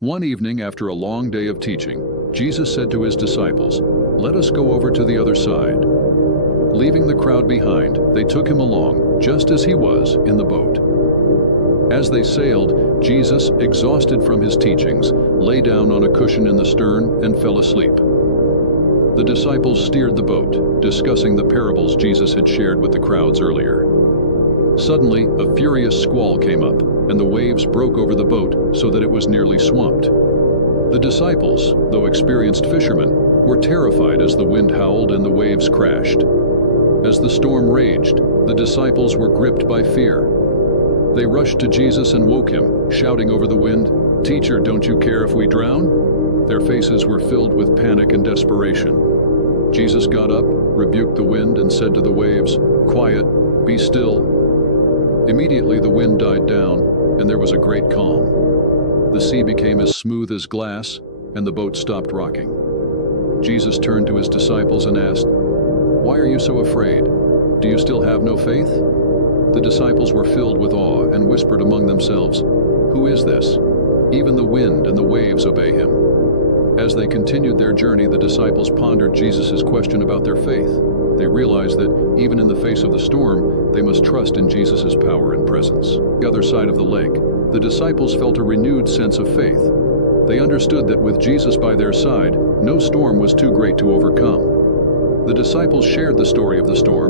One evening after a long day of teaching, Jesus said to his disciples, "Let us go over to the other side." Leaving the crowd behind, they took him along, just as he was, in the boat. As they sailed, Jesus, exhausted from his teachings, lay down on a cushion in the stern and fell asleep. The disciples steered the boat, discussing the parables Jesus had shared with the crowds earlier. Suddenly, a furious squall came up, and the waves broke over the boat so that it was nearly swamped. The disciples, though experienced fishermen, were terrified as the wind howled and the waves crashed. As the storm raged, the disciples were gripped by fear. They rushed to Jesus and woke him, shouting over the wind, "Teacher, don't you care if we drown?" Their faces were filled with panic and desperation. Jesus got up, rebuked the wind, and said to the waves, "Quiet, be still." Immediately the wind died down, and there was a great calm. The sea became as smooth as glass, and the boat stopped rocking. Jesus turned to his disciples and asked, "Why are you so afraid? Do you still have no faith?" The disciples were filled with awe and whispered among themselves, "Who is this? Even the wind and the waves obey him." As they continued their journey, the disciples pondered Jesus' question about their faith. They realized that, even in the face of the storm, they must trust in Jesus' power and presence. On the other side of the lake, the disciples felt a renewed sense of faith. They understood that with Jesus by their side, no storm was too great to overcome. The disciples shared the story of the storm,